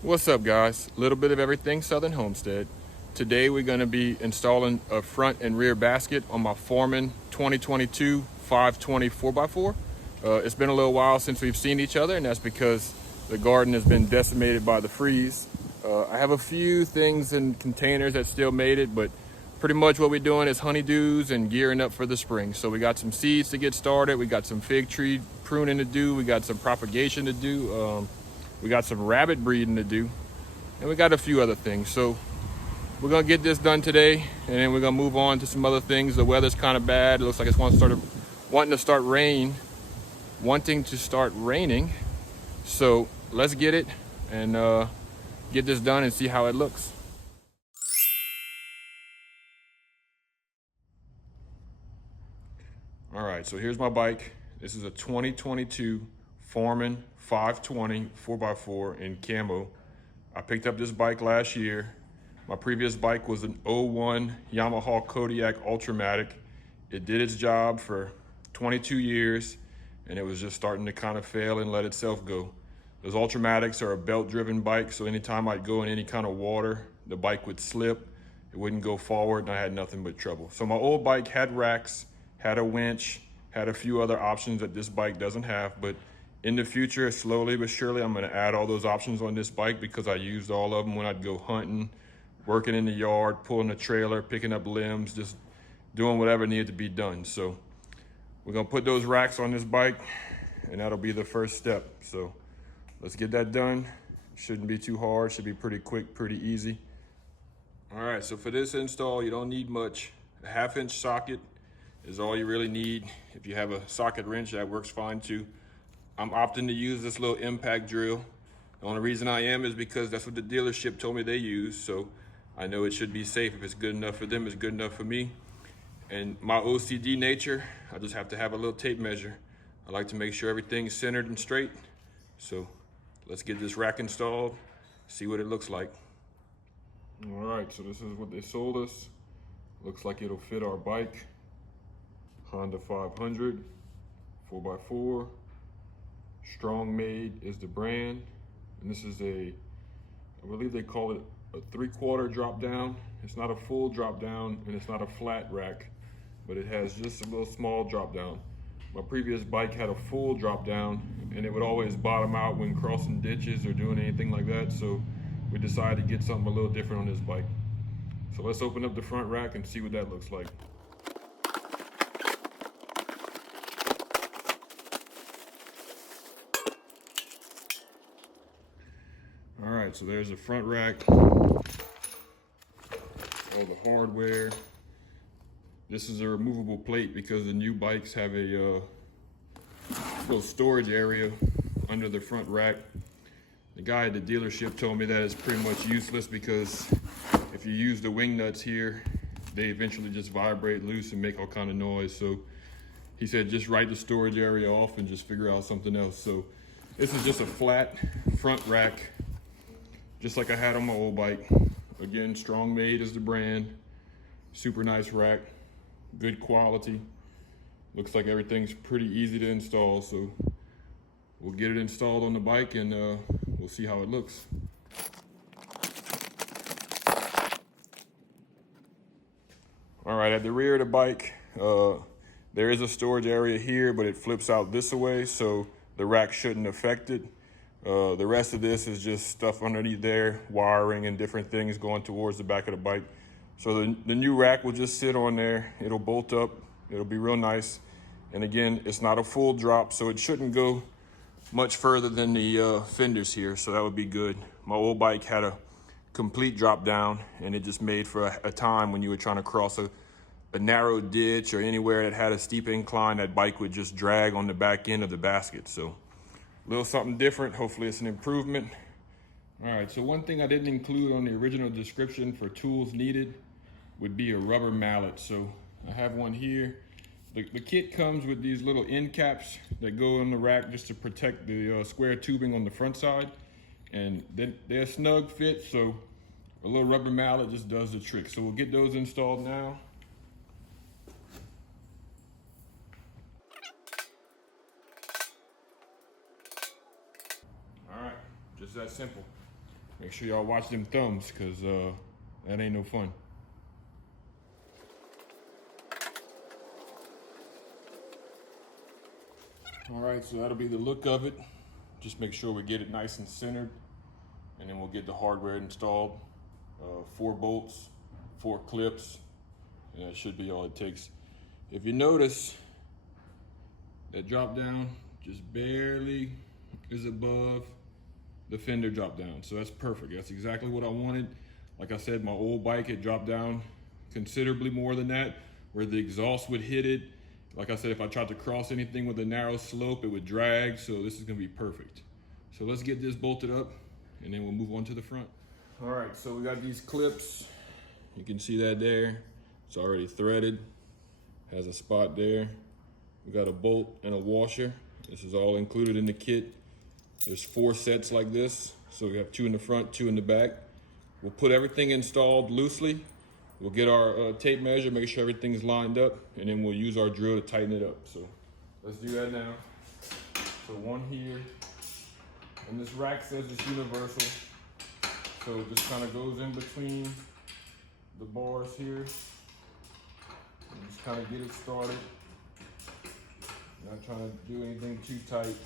What's up, guys? A little bit of everything Southern Homestead. Today we're going to be installing a front and rear basket on my Foreman 2022 520 4x4. It's been a little while since we've seen each other, and that's because the garden has been decimated by the freeze. I have a few things in containers that still made it, but pretty much what we're doing is honeydews and gearing up for the spring. So we got some seeds to get started. We got some fig tree pruning to do. We got some propagation to do. We got some rabbit breeding to do, and we got a few other things. So we're gonna get this done today, and then we're gonna move on to some other things. The weather's kind of bad. It looks like it's wanting to start raining. So let's get it and get this done and see how it looks. All right, so here's my bike. This is a 2022 Foreman 520 4x4 in camo. I picked up this bike last year. My previous bike was an '01 Yamaha Kodiak Ultramatic. It did its job for 22 years, and it was just starting to kind of fail and let itself go. Those Ultramatics are a belt-driven bike, so anytime I'd go in any kind of water, the bike would slip, it wouldn't go forward, and I had nothing but trouble. So my old bike had racks, had a winch, had a few other options that this bike doesn't have, but in the future, slowly but surely, I'm gonna add all those options on this bike because I used all of them when I'd go hunting, working in the yard, pulling a trailer, picking up limbs, just doing whatever needed to be done. So we're gonna put those racks on this bike, and that'll be the first step. So let's get that done. Shouldn't be too hard, should be pretty quick, pretty easy. All right, so for this install, you don't need much. A 1/2-inch socket is all you really need. If you have a socket wrench, that works fine too. I'm opting to use this little impact drill. The only reason I am is because that's what the dealership told me they use, so I know it should be safe. If it's good enough for them, it's good enough for me. And my OCD nature, I just have to have a little tape measure. I like to make sure everything's centered and straight. So let's get this rack installed, see what it looks like. All right, so this is what they sold us. Looks like it'll fit our bike. Honda 500, 4x4. Strong Made is the brand. And this is I believe they call it a 3/4 drop down. It's not a full drop down, and it's not a flat rack, but it has just a little small drop down. My previous bike had a full drop down, and it would always bottom out when crossing ditches or doing anything like that. So we decided to get something a little different on this bike. So let's open up the front rack and see what that looks like. All right, so there's the front rack, all the hardware. This is a removable plate because the new bikes have a little storage area under the front rack. The guy at the dealership told me that it's pretty much useless because if you use the wing nuts here, they eventually just vibrate loose and make all kind of noise. So he said just write the storage area off and just figure out something else. So this is just a flat front rack, just like I had on my old bike. Again, Strong Made is the brand. Super nice rack, good quality. Looks like everything's pretty easy to install, so we'll get it installed on the bike and we'll see how it looks. All right, at the rear of the bike, there is a storage area here, but it flips out this way, so the rack shouldn't affect it. The rest of this is just stuff underneath there, wiring and different things going towards the back of the bike. So the new rack will just sit on there. It'll bolt up. It'll be real nice. And again, it's not a full drop, so it shouldn't go much further than the fenders here, so that would be good. My old bike had a complete drop down, and it just made for a time when you were trying to cross a narrow ditch or anywhere that had a steep incline, that bike would just drag on the back end of the basket. So a little something different. Hopefully it's an improvement. All right, so one thing I didn't include on the original description for tools needed would be a rubber mallet. So I have one here. The kit comes with these little end caps that go in the rack just to protect the square tubing on the front side. And they're snug fit, so a little rubber mallet just does the trick. So we'll get those installed now. All right, just that simple. Make sure y'all watch them thumbs, cause that ain't no fun. All right, so that'll be the look of it. Just make sure we get it nice and centered, and then we'll get the hardware installed. 4 bolts, 4 clips, and that should be all it takes. If you notice, that drop down just barely is above the fender drop down. So that's perfect. That's exactly what I wanted. Like I said, my old bike, it dropped down considerably more than that, where the exhaust would hit it. Like I said, if I tried to cross anything with a narrow slope, it would drag. So this is gonna be perfect. So let's get this bolted up, and then we'll move on to the front. All right, so we got these clips. You can see that there. It's already threaded, has a spot there. We got a bolt and a washer. This is all included in the kit. There's 4 sets like this. So we have 2 in the front, 2 in the back. We'll put everything installed loosely. We'll get our tape measure, make sure everything's lined up, and then we'll use our drill to tighten it up. So let's do that now. So one here, and this rack says it's universal. So it just kind of goes in between the bars here. And just kind of get it started. Not trying to do anything too tight.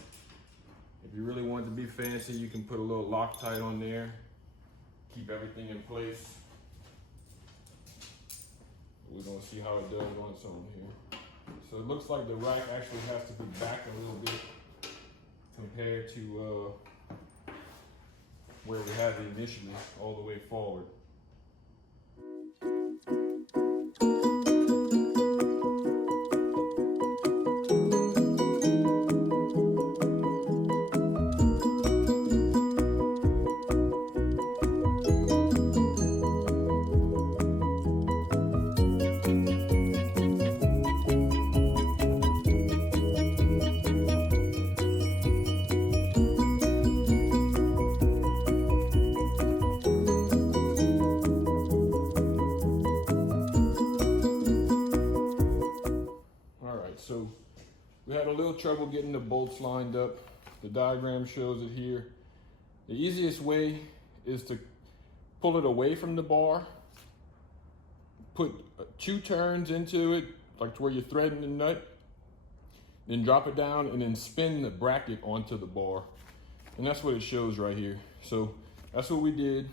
If you really want it to be fancy, you can put a little Loctite on there. Keep everything in place. We're gonna see how it does on its own here. So it looks like the rack actually has to be back a little bit compared to where we had it initially, all the way forward. So we had a little trouble getting the bolts lined up. The diagram shows it here. The easiest way is to pull it away from the bar, put 2 turns into it, like to where you're threading the nut, then drop it down and then spin the bracket onto the bar. And that's what it shows right here. So that's what we did.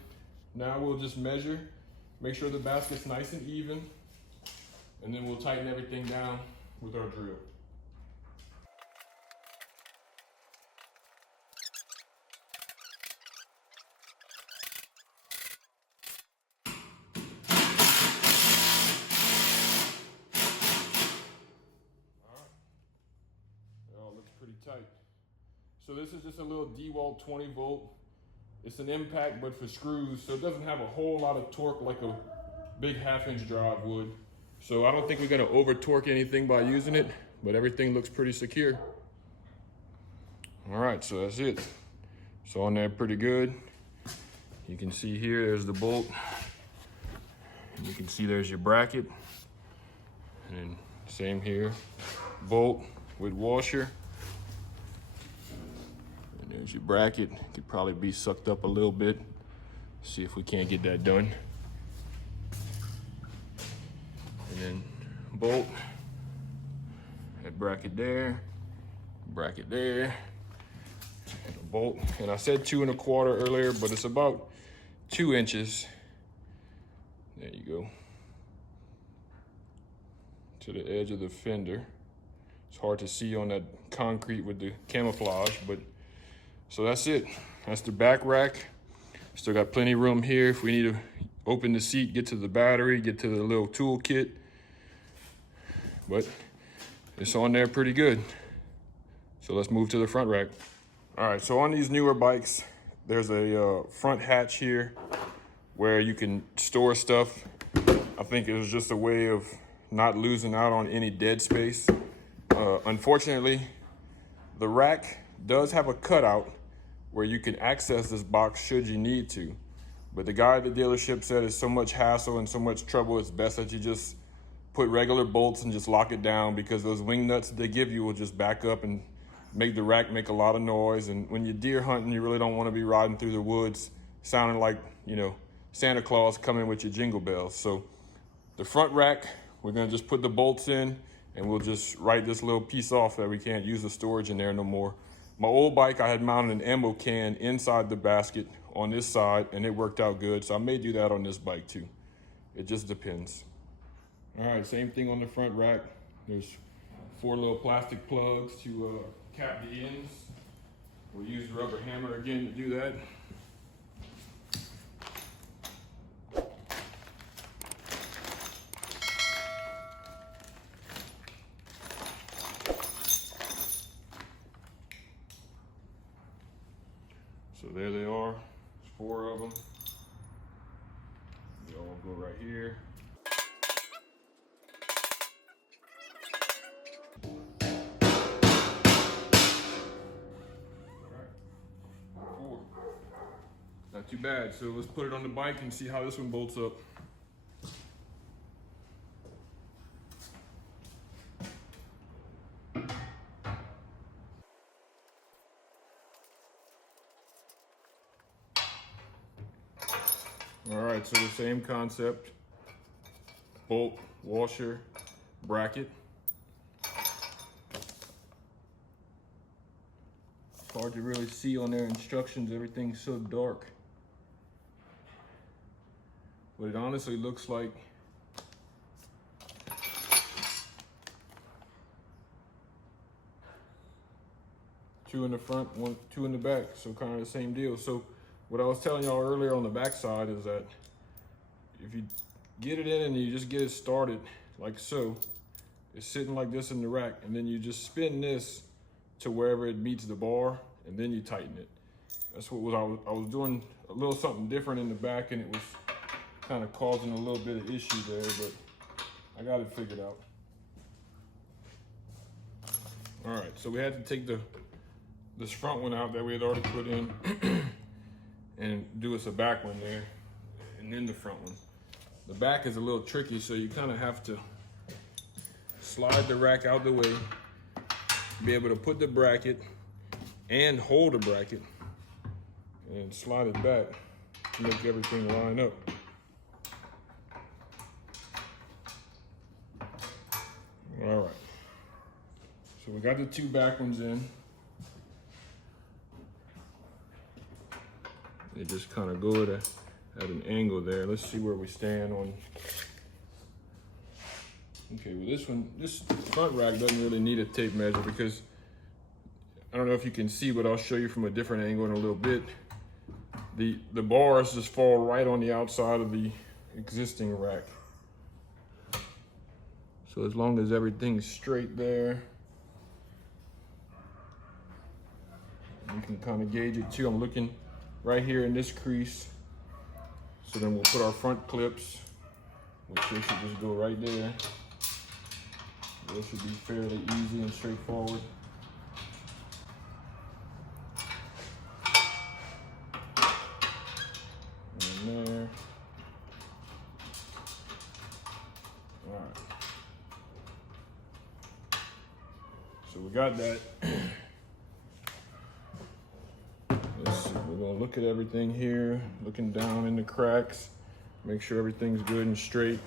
Now we'll just measure, make sure the basket's nice and even, and then we'll tighten everything down with our drill. It all looks pretty tight. So this is just a little DeWalt 20 volt. It's an impact, but for screws, so it doesn't have a whole lot of torque like a big 1/2-inch drive would. So I don't think we're gonna over torque anything by using it, but everything looks pretty secure. All right, so that's it. So on there pretty good. You can see here, there's the bolt. And you can see there's your bracket. And same here, bolt with washer. And there's your bracket. Could probably be sucked up a little bit. See if we can't get that done. And then bolt, that bracket there, and a bolt. And I said 2 1/4 earlier, but it's about 2 inches. There you go. To the edge of the fender. It's hard to see on that concrete with the camouflage, but so that's it. That's the back rack. Still got plenty of room here if we need to open the seat, get to the battery, get to the little tool kit. But it's on there pretty good. So let's move to the front rack. All right, so on these newer bikes, there's a front hatch here where you can store stuff. I think it was just a way of not losing out on any dead space. Unfortunately, the rack does have a cutout where you can access this box should you need to. But the guy at the dealership said it's so much hassle and so much trouble, it's best that you just put regular bolts and just lock it down, because those wing nuts that they give you will just back up and make the rack make a lot of noise. And when you're deer hunting, you really don't want to be riding through the woods sounding like, you know, Santa Claus coming with your jingle bells. So the front rack, we're gonna just put the bolts in and we'll just write this little piece off that we can't use the storage in there no more. My old bike, I had mounted an ammo can inside the basket on this side and it worked out good. So I may do that on this bike too. It just depends. All right, same thing on the front rack. There's 4 little plastic plugs to cap the ends. We'll use the rubber hammer again to do that. So there they are, there's 4 of them. They all go right here. Not too bad. So let's put it on the bike and see how this one bolts up. All right, so the same concept. Bolt, washer, bracket. It's hard to really see on their instructions. Everything's so dark. But it honestly looks like two in the front, 2 in the back. So kind of the same deal. So what I was telling y'all earlier on the back side is that if you get it in and you just get it started like so, it's sitting like this in the rack, and then you just spin this to wherever it meets the bar, and then you tighten it. That's what I was doing a little something different in the back, and it was kind of causing a little bit of issue there, but I got it figured out. All right, so we had to take this front one out that we had already put in and do us a back one there, and then the front one. The back is a little tricky, so you kind of have to slide the rack out the way, be able to put the bracket and hold the bracket, and slide it back to make everything line up. All right, so we got the 2 back ones in. They just kind of go at an angle there. Let's see where we stand on. Okay, well this front rack doesn't really need a tape measure because I don't know if you can see, but I'll show you from a different angle in a little bit. The bars just fall right on the outside of the existing rack. So as long as everything's straight there, you can kind of gauge it too. I'm looking right here in this crease. So then we'll put our front clips, which they should just go right there. This should be fairly easy and straightforward. And there. All right. So we got that. Let's see, we're gonna look at everything here, looking down in the cracks, make sure everything's good and straight.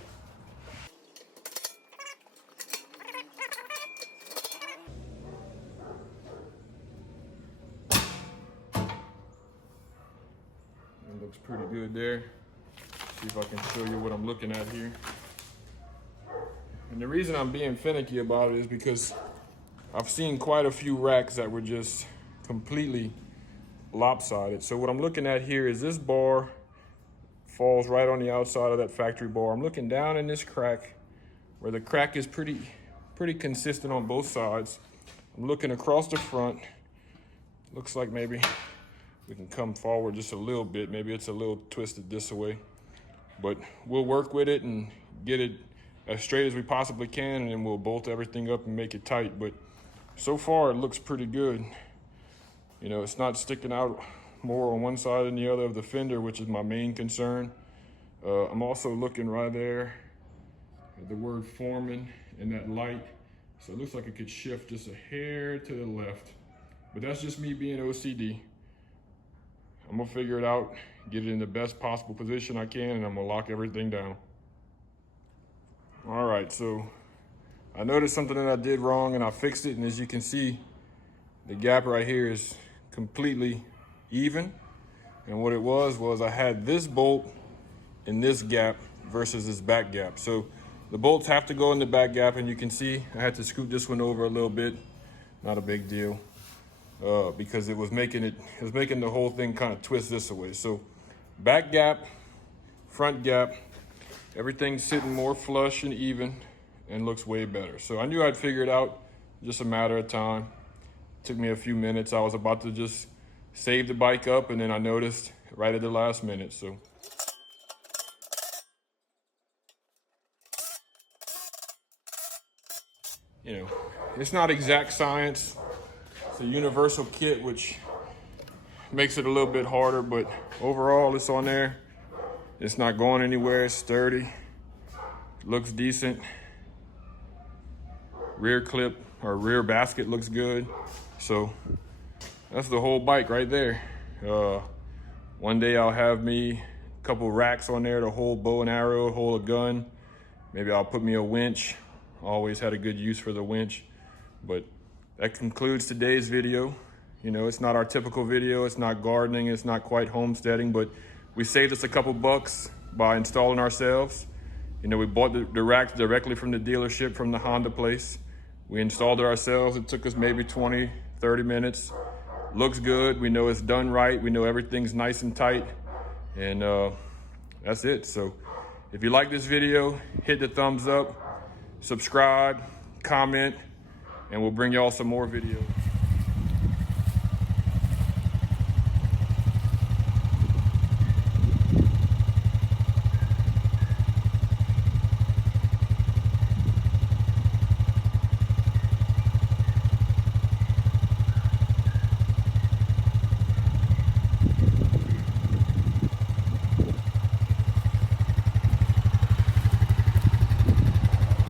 It looks pretty good there. See if I can show you what I'm looking at here. And the reason I'm being finicky about it is because I've seen quite a few racks that were just completely lopsided. So what I'm looking at here is this bar falls right on the outside of that factory bar. I'm looking down in this crack where the crack is pretty consistent on both sides. I'm looking across the front. Looks like maybe we can come forward just a little bit. Maybe it's a little twisted this way, but we'll work with it and get it as straight as we possibly can, and then we'll bolt everything up and make it tight. But so far it looks pretty good. You know, it's not sticking out more on one side than the other of the fender, which is my main concern. I'm also looking right there at the word Foreman and that light. So it looks like it could shift just a hair to the left, but that's just me being OCD. I'm gonna figure it out, get it in the best possible position I can, and I'm gonna lock everything down. All right, so I noticed something that I did wrong and I fixed it. And as you can see, the gap right here is completely even. And what it was I had this bolt in this gap versus this back gap. So the bolts have to go in the back gap, and you can see I had to scoot this one over a little bit. Not a big deal, because it was making the whole thing kind of twist this way. So back gap, front gap, everything's sitting more flush and even and looks way better. So I knew I'd figure it out, just a matter of time. It took me a few minutes. I was about to just save the bike up, and then I noticed right at the last minute. So you know, it's not exact science. It's a universal kit, which makes it a little bit harder, but overall it's on there. It's not going anywhere. It's sturdy, looks decent. Rear clip or rear basket looks good. So that's the whole bike right there. One day I'll have me a couple racks on there to hold bow and arrow, hold a gun. Maybe I'll put me a winch. Always had a good use for the winch. But that concludes today's video. You know, it's not our typical video. It's not gardening. It's not quite homesteading, but we saved us a couple bucks by installing ourselves. You know, we bought the racks directly from the dealership, from the Honda place. We installed it ourselves. It took us maybe 20, 30 minutes. Looks good. We know it's done right. We know everything's nice and tight. And that's it. So if you like this video, hit the thumbs up, subscribe, comment, and we'll bring y'all some more videos.